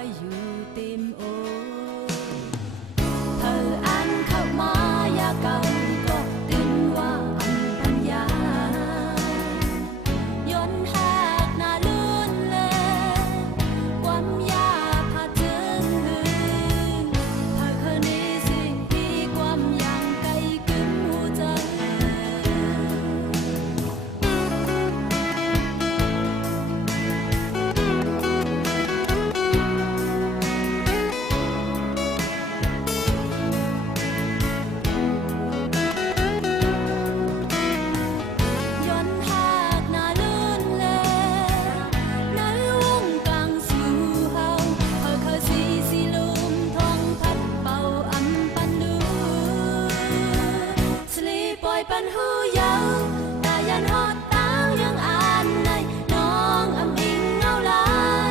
ว้อยู่เต็มโอเธออ่านเข้ามายาเก่าก็ตื่นว่าอันปัญญาย้อนหากหน้าลื่นแลความยาพาถึงหืนเธอเคยนี้สิ่งที่ความยังไกลกึ่งหัวใจปันหูยาวตายันฮอดตางยังอ่านในน้องอำอิงเงาลา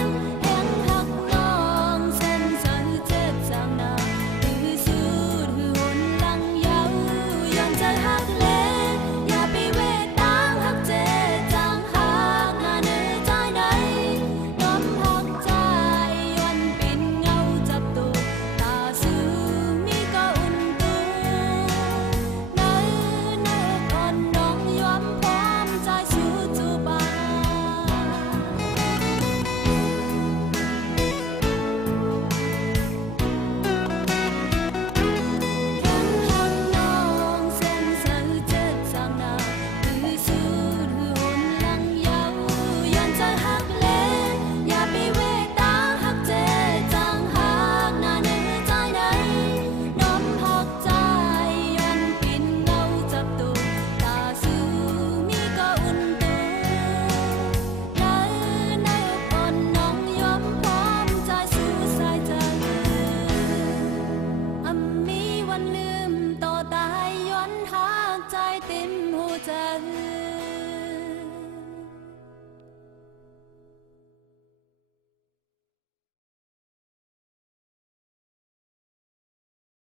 นแห่งหักน้องเส้นสะหือเจ็บสางนาหือสูดหือหนลังยาวย้อนใจหักเลอย่าไปเวตางหักเจจังหักหน้าเนื้อใจไหนน้อมหักใจย้อนเป็นเงาจับตัวตาสู้มีก็อุ่นตัววันลืมต่อตายย้อนหากใจเต็มหัวใจ